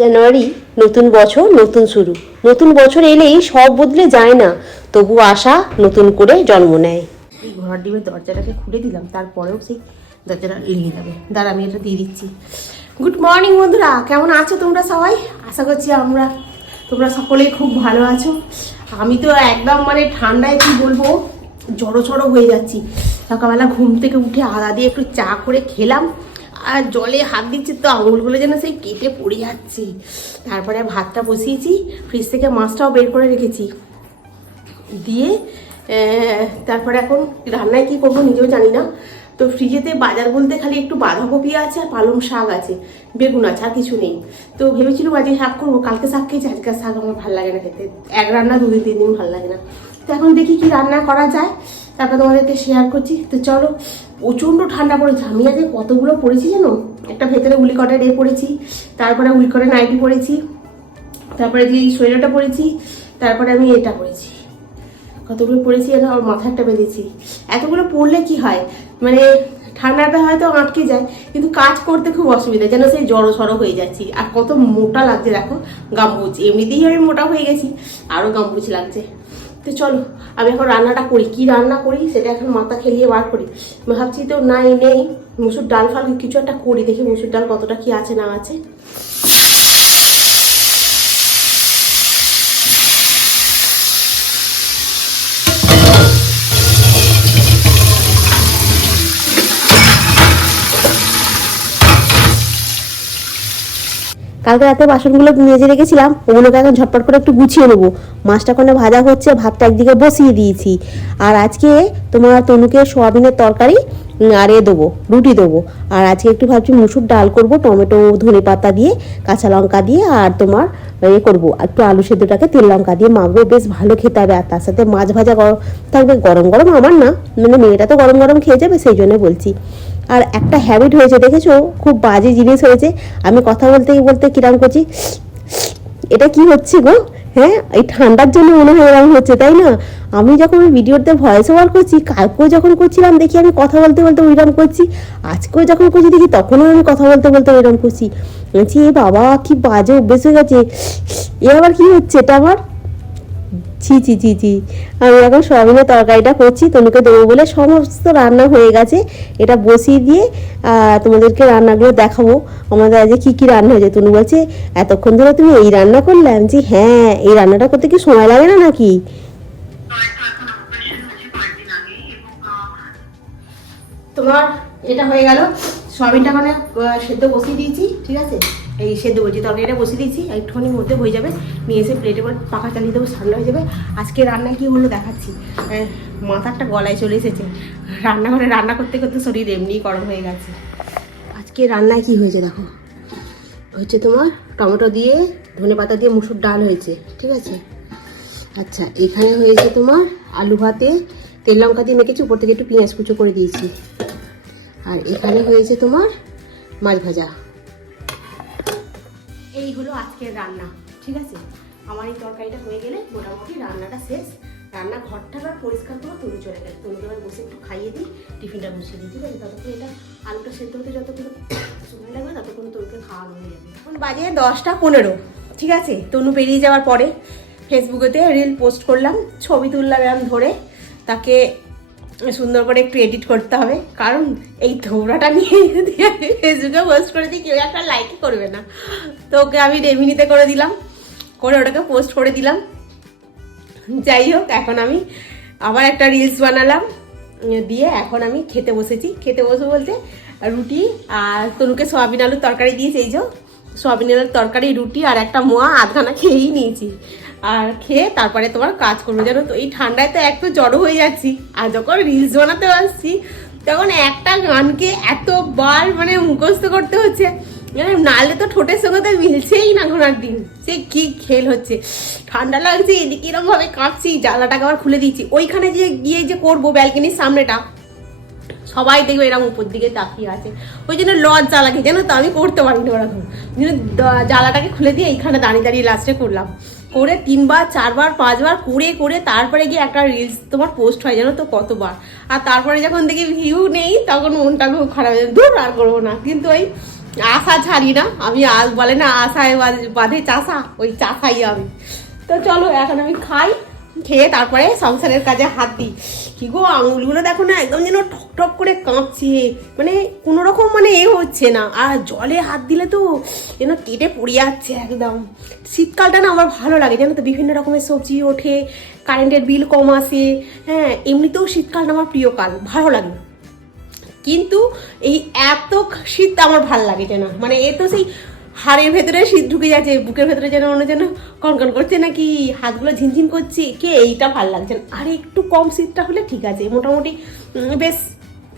জানুয়ারি, নতুন বছর, নতুন শুরু। নতুন বছর এলেই সব বদলে যায় না, তবু আশা নতুন করে জন্ম নেয়। এই ঘর ডিমের দরজাটাকে খুলে দিলাম, তারপরেও সেই দরজাটা এড়িয়ে যাবে। দাঁড়া, আমি এটা দিয়ে দিচ্ছি। গুড মর্নিং বন্ধুরা, কেমন আছো তোমরা সবাই? আশা করছি তোমরা সকলেই খুব ভালো আছো। আমি তো একদম ঠান্ডায় কি বলবো, জড়ো হয়ে যাচ্ছি। সকালবেলা ঘুম থেকে উঠে আদা দিয়ে একটু চা করে খেলাম, আর জলে হাত দিচ্ছি তো আঙুলগুলো যেন সেই কেটে পড়ে যাচ্ছে। তারপরে ভাতটা বসিয়েছি, ফ্রিজ থেকে মাছটাও বের করে রেখেছি দিয়ে তারপরে এখন রান্নায় কি করবো নিজেও জানি না। তো ফ্রিজেতে বাজার বলতে খালি একটু বাঁধাকপি আছে আর পালং শাক আছে, বেগুন আছে, আর কিছু নেই। তো ভেবেছিলাম আজকে শাক করবো, কালকে শাক খেয়েছি, আজকে শাক আমার ভালো লাগে না খেতে। এক রান্না 2-3 দিন ভালো লাগে না। তো এখন দেখি কি রান্না করা যায়, তারপর তোমাদেরকে শেয়ার করছি। তো চলো, প্রচণ্ড ঠান্ডা পড়েছে। আমি আজকে কতগুলো পরেছি জানো, একটা ভেতরে উলিকটের পরেছি, তারপরে উলিকটের নাইটি পরেছি, তারপরে যে সোয়েটারটা পরেছি, তারপরে আমি এটা পরেছি, কতগুলো পরেছি যেন, আর মাথা একটা বেঁধেছি। এতগুলো পরলে কি হয়, ঠান্ডাটা হয়তো আটকে যায়, কিন্তু কাজ করতে খুব অসুবিধা, যেন সেই জড়ো সড়ো হয়ে যাচ্ছি। আর কত মোটা লাগছে দেখো, গামবুচ। এমনিতেই আমি মোটা হয়ে গেছি, আরও গামবুচ লাগছে। তো চলো, আমি এখন রান্নাটা করি। কি রান্না করি সেটা এখন মাথা খেলিয়ে বার করি। ভাবছি তো নেই মুসুর ডাল ফাল কিছু একটা করি, দেখি মুসুর ডাল কতটা কি আছে না আছে। কালকে রাতে বাসনগুলো মেজে রেখেছিলাম, ওগুলোকে এখন ঝটপট করে একটু গুছিয়ে নেবো। মাছটা কোনে ভাজা হচ্ছে, ভাতটা একদিকে বসিয়ে দিয়েছি। আর আজকে তোমার তনুকে সোয়াবিনের তরকারি আর দেবো, রুটি দেবো। আর আজকে একটু ভাবছি মুসুর ডাল করবো, টমেটো ধনে পাতা দিয়ে, কাঁচা লঙ্কা দিয়ে, আর তোমার করবো একটু আলু সেদ্ধটাকে তেল লঙ্কা দিয়ে মাখবো, বেশ ভালো খেতে হবে। আর তার সাথে মাছ ভাজা গরম থাকবে, গরম গরম আমার না, মেয়েটা তো গরম গরম খেয়ে যাবে, সেই জন্য বলছি। আর একটা হ্যাবিট হয়েছে দেখেছো, খুব বাজে জিনিস হয়েছে। আমি কথা বলতে বলতে কিরাম করছি, এটা কি হচ্ছে গো? হ্যাঁ, এই ঠান্ডার জন্য মনে হয় এরকম হচ্ছে, তাই না? আমি যখন ভিডিওতে ভয়েস ওভার করছি, কালকেও যখন করছিলাম দেখি আমি কথা বলতে বলতে ওইরকম করছি, আজকেও যখন করছি দেখি তখনও আমি কথা বলতে বলতে ওইরকম করছি। বলছি এ বাবা, কি বাজে অভ্যেস হয়ে গেছে। এ আবার কি হচ্ছে এটা আমার? ছি ছি ছি ছি। আমি এখন সয়াবিনের তরকারিটা করছি, তনুকে দেবো বলে সমস্ত রান্না হয়ে গেছে। এটা বসিয়ে দিয়ে তোমাদেরকে রান্নাগুলো দেখাবো, আমাদের আজকে কী কী রান্না হয়েছে। তনু বলছে এতক্ষণ ধরে তুমি এই রান্না করলে? আমি বলছি হ্যাঁ, এই রান্নাটা করতে কি সময় লাগে না নাকি? তোমার এটা হয়ে গেল, সয়াবিনটা সেদ্ধ বসিয়ে দিয়েছি, ঠিক আছে? এই সেদ্ধ বলছি, তরকারিটা বসিয়ে দিয়েছি, একটুখানির মধ্যে হয়ে যাবে, নিয়ে এসে প্লেটে করে পাখা চালিয়ে দেবো, ঠান্ডা হয়ে যাবে। আজকে রান্নায় কি হলো দেখাচ্ছি। মাথাটা গলায় চলে এসেছে, রান্নাঘরে রান্না করতে করতে শরীর এমনিই গরম হয়ে গেছে। আজকে রান্নায় কি হয়েছে দেখো, হচ্ছে তোমার টমেটো দিয়ে ধনে পাতা দিয়ে মুসুর ডাল হয়েছে, ঠিক আছে? আচ্ছা, এখানে হয়েছে তোমার আলু ভাতে তেল লঙ্কা দিয়ে মেখেছি, উপর থেকে একটু পেঁয়াজ কুচো করে দিয়েছি। আর এখানে হয়েছে তোমার মাছ ভাজা। এই হলো আজকের রান্না, ঠিক আছে? আমার এই তরকারিটা হয়ে গেলে মোটামুটি রান্নাটা শেষ। রান্নাঘরটা আবার পরিষ্কার করে তনু চলে গেল, তনুকে আবার বসে একটু খাইয়ে দিই, টিফিনটা বসিয়ে দিই, ঠিক আছে? ততক্ষণ এটা আলুটা সেদ্ধ হতে যতক্ষণ সময় লাগবে ততক্ষণ তনুকে খাওয়ানো হয়ে যাবে। এখন বাজে 10টা 15, ঠিক আছে? তনু বেরিয়ে যাওয়ার পরে ফেসবুকেতে রিল পোস্ট করলাম, ছবি তুললাম এরম ধরে, তাকে সুন্দর করে একটু এডিট করতে হবে, কারণ এই ধোবরাটা নিয়ে যদি আমি ফেসবুকে পোস্ট করে দিই কেউ একটা লাইকই করবে না। তো ওকে আমি রেমিনিতে করে দিলাম, করে ওটাকে পোস্ট করে দিলাম। যাই হোক, এখন আমি আবার একটা রিলস বানালাম, দিয়ে এখন আমি খেতে বসেছি। খেতে বসে বলতে রুটি আর তনুকে সোয়াবিন আলুর তরকারি দিয়েছি, এই যে সোয়াবিন আলুর তরকারি, রুটি আর একটা মোয়া আধখানা খেয়েই নিয়েছি। আর খেয়ে তারপরে তোমার কাজ করবো, জানো তো এই ঠান্ডায় তো একটু জড়ো হয়ে যাচ্ছি। আর যখন রিলস বানাতে আসছি তখন একটা গানকে এতবার মুখস্থ করতে হচ্ছে, নাহলে তো ঠোঁটের সঙ্গে তো মিলছেই না ঘোড়ার দিন। সে কি খেল হচ্ছে, ঠান্ডা লাগছে, এদিকে এরকম ভাবে কাঁপছি, জানলাটাকে আবার খুলে দিয়েছি। ওইখানে যে গিয়ে যে করবো ব্যালকনির সামনেটা, সবাই দেখবে এরকম উপর দিকে তাকিয়ে আছে, ওই জন্য লজ্জা লাগে, জানো তো? আমি করতে পারি না ওরকম, জানলাটাকে খুলে দিয়ে এইখানে দাঁড়িয়ে দাঁড়িয়ে লাস্টে করলাম। করে 3বার 4বার 5বার করে তারপরে গিয়ে একটা রিলস তোমার পোস্ট হয়, জানো তো কতবার। আর তারপরে যখন দেখি ভিউ নেই তখন মনটা খুব খারাপ হয়ে যায়, দূর আর করবো না। কিন্তু ওই আশা ছাড়ি না আমি, আজ বলে না আশায় বাঁধে চাষা, ওই চাষাই আমি। তো চলো এখন আমি খাই, খেয়ে তারপরে সংসারের কাজে হাত দিই। কি গো আঙুলগুলো দেখো না একদম যেন ঠক ঠক করে কাঁপছে, মানে কোনো রকম মানে হচ্ছে না। আর জলে হাত দিলে তো যেন কেটে পড়ে যাচ্ছে একদম। শীতকালটা না আমার ভালো লাগে জানো তো, বিভিন্ন রকমের সবজি ওঠে, কারেন্টের বিল কম আসে। হ্যাঁ, এমনিতেও শীতকালটা আমার প্রিয় কাল, ভালো লাগে। কিন্তু এই এত শীত আমার ভাল লাগে যেন, মানে এ তো সেই হাড়ের ভেতরে শীত ঢুকে যাচ্ছে, বুকের ভেতরে যেন মনে যেন কনকন করছে নাকি, হাতগুলো ঝিনঝিন করছে, কে এইটা ভাল লাগছে না। আর একটু কম শীতটা হলে ঠিক আছে, মোটামুটি বেশ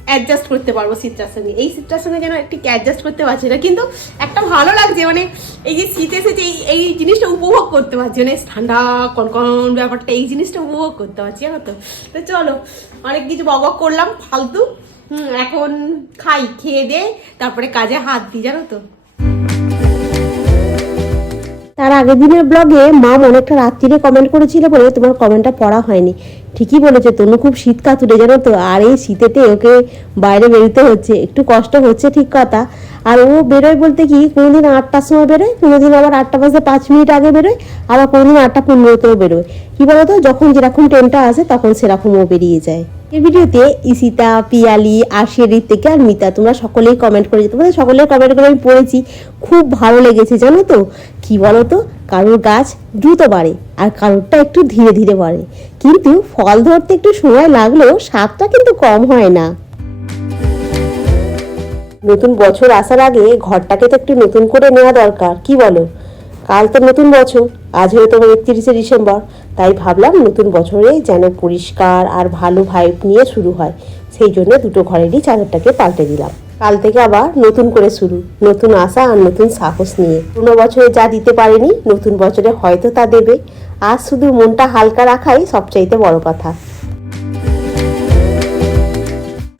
অ্যাডজাস্ট করতে পারবো শীতটার সঙ্গে। এই শীতটার সঙ্গে যেন একটু অ্যাডজাস্ট করতে পারছি না, কিন্তু একটা ভালো লাগছে, মানে এই যে শীত এসেছে এই জিনিসটা উপভোগ করতে পারছি, মানে ঠান্ডা কনকন ব্যাপারটা, এই জিনিসটা উপভোগ করতে পারছি জানো তো। তো চলো, অনেক কিছু বক করলাম ফালতু, এখন খাই, খেয়ে দে তারপরে কাজে হাত দিই জানো তো। তার আগের দিনের ব্লগে মাম অনেকটা রাত্রিরে কমেন্ট করেছিল বলে তোমার কমেন্টটা পড়া হয়নি। ঠিকই বলেছে, তনু খুব শীত কাতুরে জানো তো, আর এই শীতেতে ওকে বাইরে বেরোতে হচ্ছে, একটু কষ্ট হচ্ছে ঠিক কথা। আর ও বেরোয় বলতে কি, কোনোদিন 8টার সময় বেরোয়, কোনোদিন আবার 8টা বাজতে 5 মিনিট আগে বেরোয়, আবার কোনোদিন 8টা 15তেও বেরোয়। কি বলতো, যখন যেরকম ট্রেনটা আসে তখন সেরকম ও বেরিয়ে যায়। এই ভিডিওতে ইসিতা, পিয়ালি, আশির, থেকে আর মিতা তোমরা সকলেই কমেন্ট করেছো, তোমাদের সকলের কমেন্টগুলো আমি পড়েছি, খুব ভালো লেগেছে জানো তো। কি বলো তো, কারোর গাছ দ্রুত বাড়ে আর কারোরটা একটু ধীরে ধীরে বাড়ে, কিন্তু ফল ধরতে একটু সময় লাগলেও স্বাদটা কিন্তু কম হয় না। নতুন বছর আসার আগে ঘরটাকে তো একটু নতুন করে নেওয়া দরকার, কি বলো? কাল তো নতুন বছর, আজ হয়তো 31শে ডিসেম্বর, তাই ভাবলাম নতুন বছরে যেন পরিষ্কার আর ভালো ভাইব নিয়ে শুরু হয়, সেই জন্য দুটো ঘরেরই চাদরটাকে পাল্টে দিলাম। কাল থেকে আবার নতুন করে শুরু, নতুন আশা আর নতুন সাহস নিয়ে। পুরনো বছরে যা দিতে পারেনি নতুন বছরে হয়তো তা দেবে, আর শুধু মনটা হালকা রাখাই সবচাইতে বড় কথা।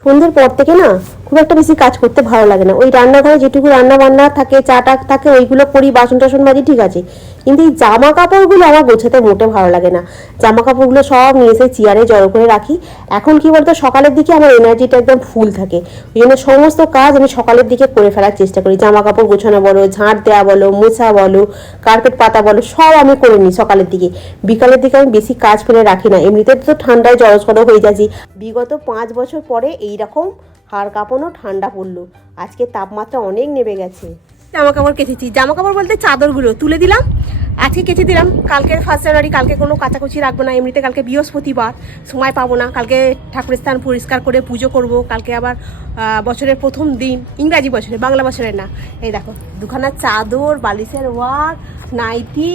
সন্ধ্যের পর থেকে না খুব একটা বেশি কাজ করতে ভালো লাগে না, ওই রান্নাঘরে যেটুকু রান্না বান্না থাকে, চা টা থাকে, ওইগুলো করি, বাসন টাসন মাজি, ঠিক আছে। কিন্তু এই জামা কাপড়গুলো আমার গোছাতে মোটে ভালো লাগে না। জামা কাপড়গুলো সব নিয়ে এসে চেয়ারে জড়ো করে রাখি। এখন কি বলতো, সকালের দিকে আমার এনার্জিটা একদম ফুল থাকে, ওই জন্য সমস্ত কাজ আমি সকালের দিকে করে ফেলার চেষ্টা করি। জামা কাপড় গোছানো বলো, ঝাঁট দেওয়া বলো, মোছা বলো, কার্পেট পাতা বলো, সব আমি করে নিই সকালের দিকে। বিকালের দিকে আমি বেশি কাজ ফেলে রাখি না, এমনিতে তো ঠান্ডায় জড়সড় হয়ে যাচ্ছি। বিগত 5 বছর পরে এইরকম হাড় কাঁপানো ঠান্ডা পড়লো, আজকে তাপমাত্রা অনেক নেমে গেছে। জামা কাপড় কেচেছি, জামা কাপড় বলতে চাদরগুলো তুলে দিলাম, আজকে কেচে দিলাম। কালকে 1 জানুয়ারি, কালকে কোনো কাচাকুচি রাখবো না, এমনিতে কালকে বৃহস্পতিবার, সময় পাবো না। কালকে ঠাকুরের স্থান পরিষ্কার করে পুজো করব। কালকে আবার বছরের প্রথম দিন, ইংরাজি বছরে, বাংলা বছরের না। এই দেখো, দুখানা চাদর, বালিশের ওয়ার, নাইটি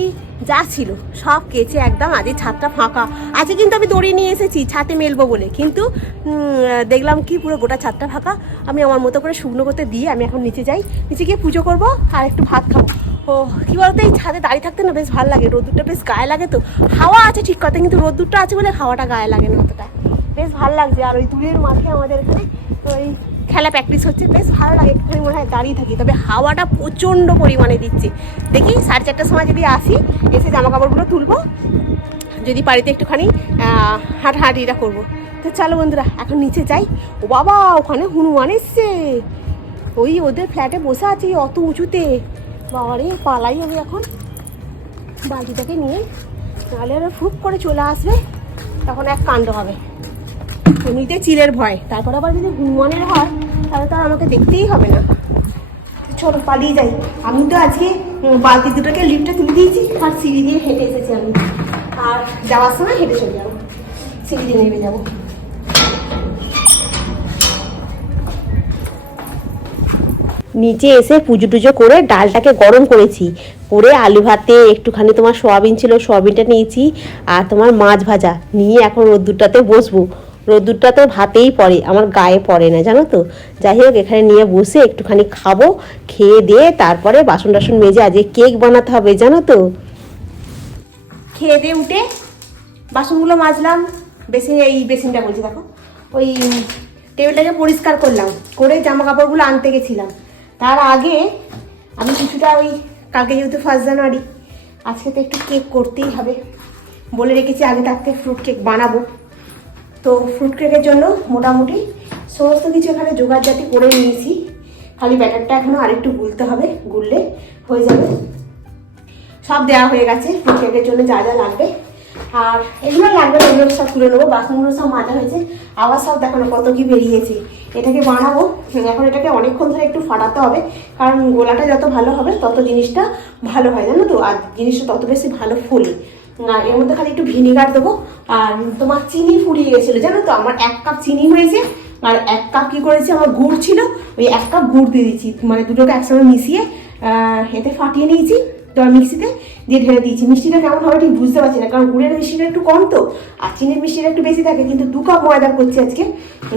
যা ছিল সব কেচে একদম, আজকে ছাদটা ফাঁকা আছে। কিন্তু আমি দড়ি নিয়ে এসেছি ছাদে মেলবো বলে, কিন্তু দেখলাম কি পুরো গোটা ছাদটা ফাঁকা। আমি আমার মতো করে শুকনো করতে দিয়ে আমি এখন নিচে যাই, নিচে গিয়ে পুজো করবো আর একটু ভাত খাবো। ও কি বলতো, এই ছাদে দাঁড়িয়ে থাকতে না বেশ ভালো লাগে, রোদ্দুরটা বেশ গায়ে লাগে, তো হাওয়া আছে ঠিক কথা, কিন্তু রোদ্দুরটা আছে বলে হাওয়াটা গায়ে লাগে না অতটা, বেশ ভালো লাগছে। আর ওই দূরের মাঠে আমাদের এখানে ওই খেলা প্র্যাকটিস হচ্ছে, বেশ ভালো লাগে, একটুখানি মনে হয় দাঁড়িয়ে থাকি। তবে হাওয়াটা প্রচণ্ড পরিমাণে দিচ্ছে। দেখি 4:30টার সময় যদি আসি, এসে জামা কাপড়গুলো তুলবো, যদি বাড়িতে একটুখানি হাঁটাহাঁটিটা করবো। তো চলো বন্ধুরা, এখন নিচে যাই। ও বাবা, ওখানে হনুমান এসছে, ওই ওদের ফ্ল্যাটে বসে আছে অত উঁচুতে। বাবারে, পালাই হবে এখন বালতিটাকে নিয়ে, নাহলে আবার ফুপ করে চলে আসবে, তখন এক কাণ্ড হবে। এমনিতে চিলের ভয়, তারপর আবার যদি হনুমানের হয় তাহলে তো আর আমাকে দেখতেই হবে না। চলো পালিয়ে যাই। আমি তো আজকে বালতি দুটোকে লিফটে তুলে দিয়েছি, আর সিঁড়ি দিয়ে হেঁটে এসেছি আমি, আর যাওয়ার সময় হেঁটে চলে যাবো, সিঁড়ি দিয়ে নেমে যাবো। নিচে এসে পুজো টুজো করে ডালটাকে গরম করেছি, করে আলু ভাতে একটুখানি তোমার সোয়াবিন ছিল, সোয়াবিনটা নিয়েছি, আর তোমার মাছ ভাজা নিয়ে এখন রোদ্দুরটাতে বসবো। রোদ্দুরটা তো ভাতেই পড়ে, আমার গায়ে পড়ে না জানো তো। যাই হোক, এখানে নিয়ে বসে একটুখানি খাবো, খেয়ে দিয়ে তারপরে বাসন টাসন মেজে আজকে কেক বানাতে হবে জানো তো। খেয়ে দিয়ে উঠে বাসনগুলো মাজলাম, বেসিনটা বলছি দেখো, ওই টেবিলটাকে পরিষ্কার করলাম, করে জামা কাপড়গুলো আনতে গেছিলাম। তার আগে আমি কিছুটা ওই কালকে যেহেতু 1 জানুয়ারি, আজকে তো একটু কেক করতেই হবে, বলে রেখেছি আগে থাকতে ফ্রুট কেক বানাবো। তো ফ্রুট কেকের জন্য মোটামুটি সমস্ত কিছু এখানে জোগাড় জাতি করে নিয়েছি। খালি ব্যাটারটা এখনো আরেকটু গুলতে হবে, গুললে হয়ে যাবে। সব দেওয়া হয়ে গেছে কেকের জন্য যা যা লাগবে। আর এগুলো লাগবে না, এগুলো সব তুলে নেবো। বাসনগুলো সব মাজা হয়েছে, আবার সব দেখানো কত কি বেরিয়েছে। এটাকে বানাবো এখন, এটাকে অনেকক্ষণ ধরে একটু ফাটাতে হবে, কারণ গোলাটা যত ভালো হবে তত জিনিসটা ভালো হয়, জানো তো, আর জিনিসটা তত বেশি ভালো ফোলে। আর এর মধ্যে খালি একটু ভিনিগার দেবো। আর তোমার চিনি ফুরিয়ে গেছিলো, জানো তো, আমার 1 কাপ চিনি হয়েছে, আর 1 কাপ কি করেছি, আমার গুড় ছিল, ওই 1 কাপ গুড় দিয়ে দিচ্ছি, মানে দুটোকে একসঙ্গে মিশিয়ে এতে ফাটিয়ে নিয়েছি, তোমার মিক্সিতে দিয়ে ঢেলে দিয়েছি। মিষ্টিটা কেমন হবে ঠিক বুঝতে পারছি না, কারণ গুড়ের মিষ্টিটা একটু কম তো, আর চিনির মিষ্টিটা একটু বেশি থাকে। কিন্তু 2 কাপ ময়দা করছি আজকে,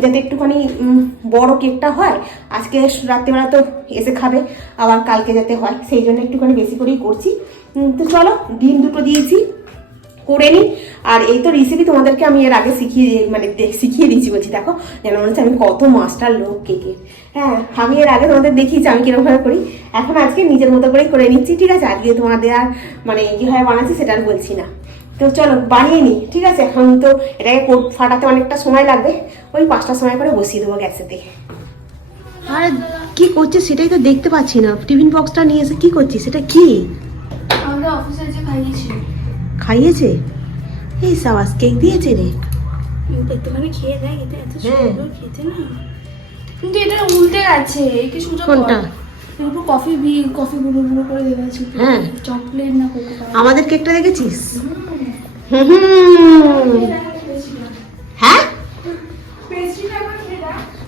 যাতে একটুখানি বড় কেকটা হয়। আজকে রাত্রিবেলা তো এসে খাবে, আবার কালকে যাতে হয়, সেই জন্য একটুখানি বেশি করেই করছি। তো চলো, ডিম 2টো দিয়েছি, করে নিই। আর এই তো রেসিপি তোমাদেরকে আমি এর আগে শিখিয়ে দিয়েছি বলছি, দেখো যেন মনে হচ্ছে আমি কত মাস্টার লোক কেকে। হ্যাঁ, আমি এর আগে তোমাদের দেখিয়েছি আমি কিরকমভাবে করি, এখন আজকে নিজের মতো করেই করে নিচ্ছি, ঠিক আছে। আজকে তোমাদের আর কীভাবে বানাচ্ছি সেটা আর বলছি না। তো চলো বানিয়ে নিই, ঠিক আছে। এখন তো এটাকে ফাটাতে অনেকটা সময় লাগবে, ওই 5টার সময় করে বসিয়ে দেবো গ্যাসেতে। আর কি করছে সেটাই তো দেখতে পাচ্ছি না। টিফিন বক্সটা নিয়ে এসে কি করছিস, সেটা কি? আমরা অফিসে যে খাইয়েছে? এই সাবাস, কেক দিয়েছে রে। একটুখানি খেয়ে দেয়, এটা এত সুন্দর খেতে না, কিন্তু এটা উল্টে গেছে। কি সুন্দর কোনটা? একটু কফি গুঁড়ো গুঁড়ো করে দেওয়া আছে। হ্যাঁ, চকলেট না কোকো? আমাদের কেকটা দেখেছিস? হ্যাঁ,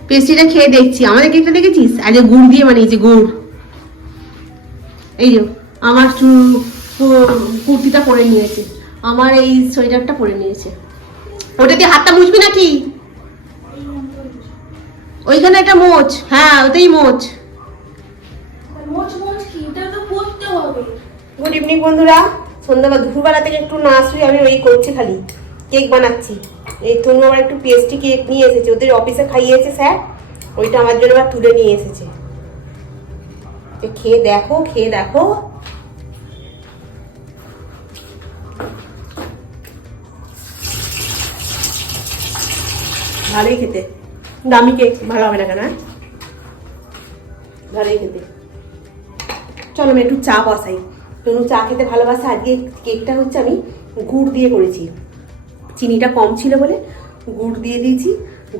পেস্ট্রিটা খেয়ে দেখছি। আমাদের কেকটা দেখেছিস? আরে গুড় দিয়ে বানিয়েছে, গুড়। এই যে আমার কুর্তিটা পরে নিয়েছে, আমার এই সোয়েটারটা পরে নিয়েছে। ওটা দিয়ে হাতটা মুছবি নাকি? ওইখানে একটা মোচ, হ্যাঁ ওটাই মোচ। গুড ইভিনিং বন্ধুরা। সন্ধ্যাবেলা দুপুরবেলা থেকে একটু না শুয়ে আমি ওই করছি, খালি কেক বানাচ্ছি। এই তনু আবার একটু পেস্ট্রি কেক নিয়ে এসেছে, ওদের অফিসে খাইয়েছে স্যার, ওইটা আমার জন্য আবার তুলে নিয়ে এসেছে। খেয়ে দেখো, খেয়ে দেখো। ভালোই খেতে, দামি কেক, ভালো হবে না কেন? ভালোই খেতে। চলো আমি একটু চা বসাই। তনু চা খেতে ভালোবাসে। আজকে কেকটা হচ্ছে আমি গুড় দিয়ে করেছি, চিনিটা কম ছিল বলে গুড় দিয়ে দিয়েছি,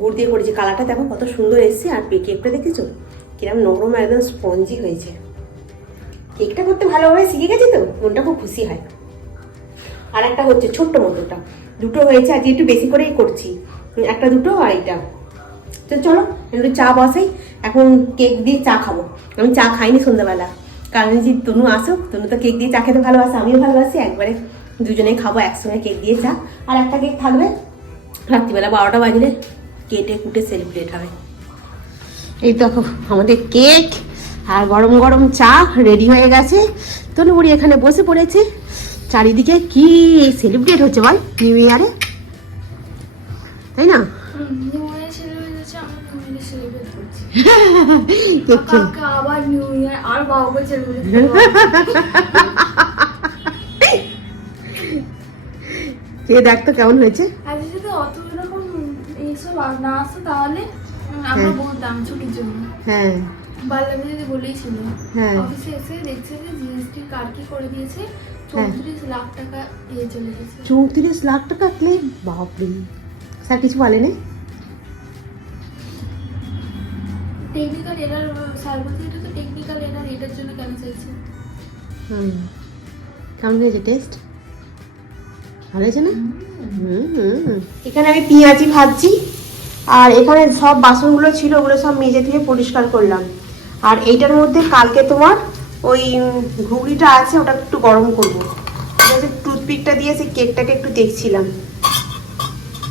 গুড় দিয়ে করেছি। কালারটা দেখো কত সুন্দর এসছে, আর কেকটা দেখেছো কিরম নরম, একদম স্পঞ্জি হয়েছে। কেকটা করতে ভালোভাবে শিখে গেছি তো, মনটা খুব খুশি হয়। আর একটা হচ্ছে ছোট্ট মতোটা, 2টো হয়েছে, আজকে একটু বেশি করেই করছি, 1টা 2টো আর এটা। তো চলো একটু চা বসাই, এখন কেক দিয়ে চা খাবো। আমি চা খাইনি সন্ধ্যাবেলা, কারণ যে তনু আসুক, তনু তো কেক দিয়ে চা খেতে ভালোবাসে, আমিও ভালোবাসি। একবারে দুজনেই খাবো একসঙ্গে কেক দিয়ে চা। আর একটা কেক থাকবে রাত্রিবেলা 12টা বাজলে কেটে কুটে সেলিব্রেট হবে। এই দেখো আমাদের কেক আর গরম গরম চা রেডি হয়ে গেছে। তনু বুড়ি এখানে বসে পড়েছে। চারিদিকে কি সেলিব্রেট হচ্ছে বল নিউ ইয়ারে, তাই না? আবার নিউ ইয়ার আর বাবা সেলিব্রেট কে দেখ তো কেমন হয়েছে। আজকে যদি অত এরকম এইসব না আসতো তাহলে আমরা বলতাম ছুটির জন্য। হ্যাঁ, বাল্লাবি যদি বলেইছিল অফিসে এসে দেখছে যে জিএসটি কার্ড কি করে দিয়েছে, 34 লাখ টাকা দিয়ে চলে গেছে। 34 লাখ টাকা ক্লেম? বাপরে, স্যার কিছু বলেনি? টেকনিক্যাল এরার, স্যার বলছে এটা তো টেকনিক্যাল এরার, এটার জন্য কেন চাইছে। কেমন হয়েছে টেস্ট? ভালো হয়েছে না? এখানে আমি পেঁয়াজি ভাজছি, আর এখানে সব বাসনগুলো ছিল ওগুলো সব মেজে ধুয়ে পরিষ্কার করলাম। আর এইটার মধ্যে কালকে তোমার ওই ঘুগনিটা আছে, ওটা একটু গরম করবো। টুথপিকটা দিয়ে সেই কেকটাকে একটু দেখছিলাম,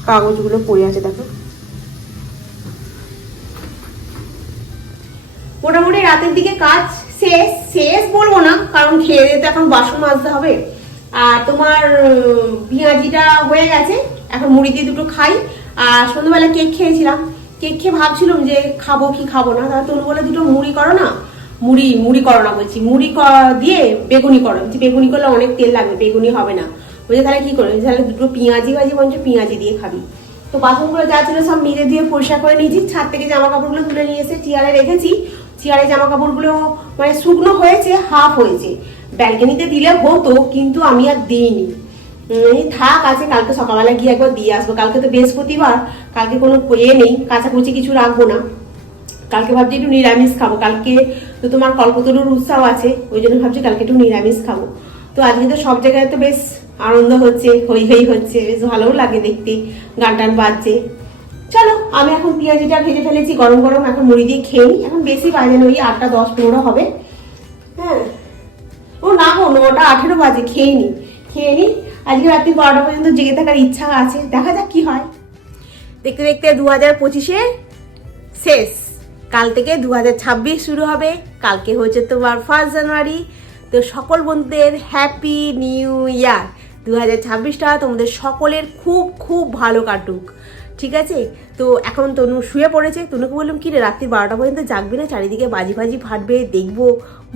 কাগজগুলো পড়ে আছে দেখো। মোটামুটি রাতের দিকে কাজ শেষ, শেষ বলবো না, কারণ খেয়ে দিয়ে তো এখন বাসন মাজতে হবে। আর তোমার পেঁয়াজিটা হয়ে গেছে, এখন মুড়ি দিয়ে 2টো খাই। আর সন্ধ্যাবেলা কেক খেয়েছিলাম, কেক খেয়ে ভাবছিলাম যে খাবো কি খাবো না, তাহলে তনু বলে 2টো মুড়ি করো না, মুড়ি করো না বলছি, মুড়ি দিয়ে বেগুনি করো। বেগুনি করলে অনেক তেল লাগবে, বেগুনি হবে না। বলছে তাহলে কি করবে, তাহলে 2টো পেঁয়াজি ভাজি, বলছে পেঁয়াজি দিয়ে খাবি। তো বাসনগুলো যা ছিল সব মেজে দিয়ে পরিষ্কার করে নিয়েছি। ছাদ থেকে জামা কাপড়গুলো তুলে নিয়ে এসে চেয়ারে রেখেছি, চেয়ারে জামা কাপড়গুলো মানে শুকনো হয়েছে, হাফ হয়েছে, ব্যালকনিতে দিলে হতো কিন্তু আমি আর দিইনি। থাক আছে, কালকে সকালবেলা গিয়ে একবার দিয়ে আসবো। কালকে তো বৃহস্পতিবার, কালকে কোনো নেই, কাঁচাকুচি কিছু রাখবো না। কালকে ভাবছি একটু নিরামিষ খাবো, কালকে তো তোমার কল্পতরুর উৎসব আছে, ওই জন্য ভাবছি কালকে একটু নিরামিষ খাবো। তো আজকে তো সব জায়গায় তো বেশ আনন্দ হচ্ছে, হই হই হচ্ছে, বেশ ভালোও লাগে দেখতে, গান টান বাজছে। চলো আমি এখন পেঁয়াজিটা ভেজে ফেলেছি গরম গরম, এখন মুড়ি দিয়ে খেয়ে নিই। এখন বেশি বাজে না, ওই 8টা 10 15 হবে। হ্যাঁ, ও না গো, 9টা 18 বাজে। খেয়ে নি আজকে রাত্রি 12টা পর্যন্ত জেগে থাকার ইচ্ছা আছে, দেখা যাক কি হয়। দেখতে দেখতে 2025-এ শেষ, কাল থেকে 2026 শুরু হবে। কালকে হচ্ছে তোমার 1 জানুয়ারি। তো সকল বন্ধুদের হ্যাপি নিউ ইয়ার। 2026টা তোমাদের সকলের খুব খুব ভালো কাটুক, ঠিক আছে? তো এখন তনু শুয়ে পড়েছে। তনুকে বললাম কি রে, রাত্রি 12টা পর্যন্ত জাগবি না? চারিদিকে বাজি ফাজি ফাটবে, দেখবো।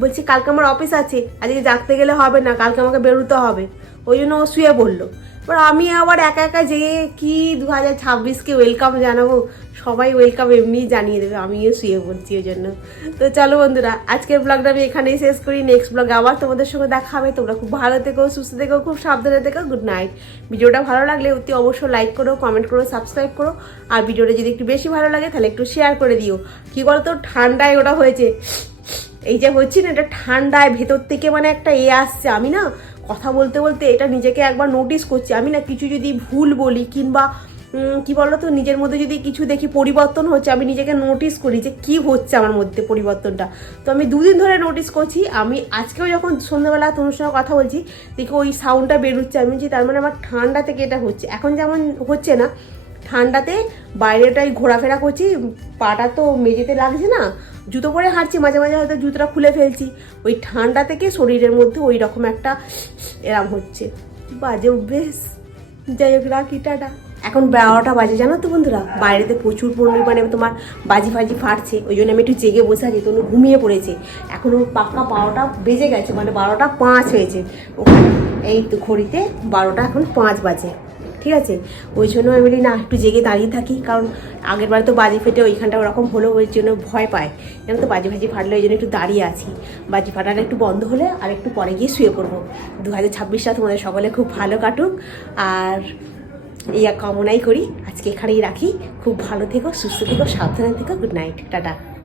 বলছে কালকে আমার অফিস আছে, আজকে জাগতে গেলে হবে না, কালকে আমাকে বেরোতে হবে। ওই জন্য ও শুয়ে পড়লো। এবার আমি আবার একা একা জেগে কি 2026-কে ওয়েলকাম জানাবো? সবাই ওয়েলকাম এমনিই জানিয়ে দেবে, আমিও শুয়ে পড়ছি ওই জন্য। তো চলো বন্ধুরা, আজকের ব্লগটা আমি এখানেই শেষ করি। নেক্সট ব্লগে আবার তোমাদের সঙ্গে দেখা হবে। তোমরা খুব ভালো থেকো, সুস্থ থেকো, খুব সাবধানে থেকো। Good night. ভিডিওটা ভালো লাগলে অতি অবশ্যই লাইক করো, কমেন্ট করো, সাবস্ক্রাইব করো। আর ভিডিওটা যদি একটু বেশি ভালো লাগে তাহলে একটু শেয়ার করে দিও। কি বলতো, ঠান্ডায় ওটা হয়েছে, এই যে হচ্ছে না, এটা ঠান্ডায় ভেতর থেকে মানে একটা আসছে। আমি না কথা বলতে বলতে এটা নিজেকে একবার নোটিস করছি। আমি না কিছু যদি ভুল বলি কিংবা কি বলতো, নিজের মধ্যে যদি কিছু দেখি পরিবর্তন হচ্ছে, আমি নিজেকে নোটিস করি যে কি হচ্ছে আমার মধ্যে পরিবর্তনটা। তো আমি 2 দিন ধরে নোটিস করছি। আমি আজকেও যখন সন্ধ্যাবেলা তোমার সঙ্গে কথা বলছি, দেখি ওই সাউন্ডটা বেরোচ্ছে। আমি বলছি তার মানে আমার ঠান্ডা থেকে এটা হচ্ছে। এখন যেমন হচ্ছে না, ঠান্ডাতে বাইরেটাই ঘোরাফেরা করছি, পাটা তো মেঝেতে লাগছে না, জুতো পরে হাঁটছি, মাঝে মাঝে হয়তো জুতোটা খুলে ফেলছি। ওই ঠান্ডা থেকে শরীরের মধ্যে ওই রকম একটা এরম হচ্ছে, বাজে অভ্যেস। যাই হোক, রাখি, টাটা। এখন 12টা বাজে, জানো তো বন্ধুরা, বাইরেতে প্রচুর পরিমাণে তোমার বাজি ফাজি ফাটছে। ওই জন্য আমি একটু জেগে বসে আছি। তনু ঘুমিয়ে পড়েছে। এখনও পাক্কা 12টা বেজে গেছে, মানে 12টা 5 হয়েছে ওখানে। এই তো ঘড়িতে 12টা এখন 5 বাজে, ঠিক আছে? ওই জন্য আমি বলি না, একটু জেগে দাঁড়িয়ে থাকি, কারণ আগের বার তো বাজি ফেটে ওইখানটা ওরকম হলো, ওই জন্য ভয় পায়। জানো তো, বাজি ফাজি ফাটলে ওই জন্য একটু দাঁড়িয়ে আছি। বাজি ফাটাটা একটু বন্ধ হলে আর একটু পরে গিয়ে শুয়ে পড়বো। 2026টা তোমাদের সকলে খুব ভালো কাটুক, আর এই কামনাই করি। আজকে এখানেই রাখি। খুব ভালো থেকো, সুস্থ থেকো, সাবধানে থেকো। Good night, tata.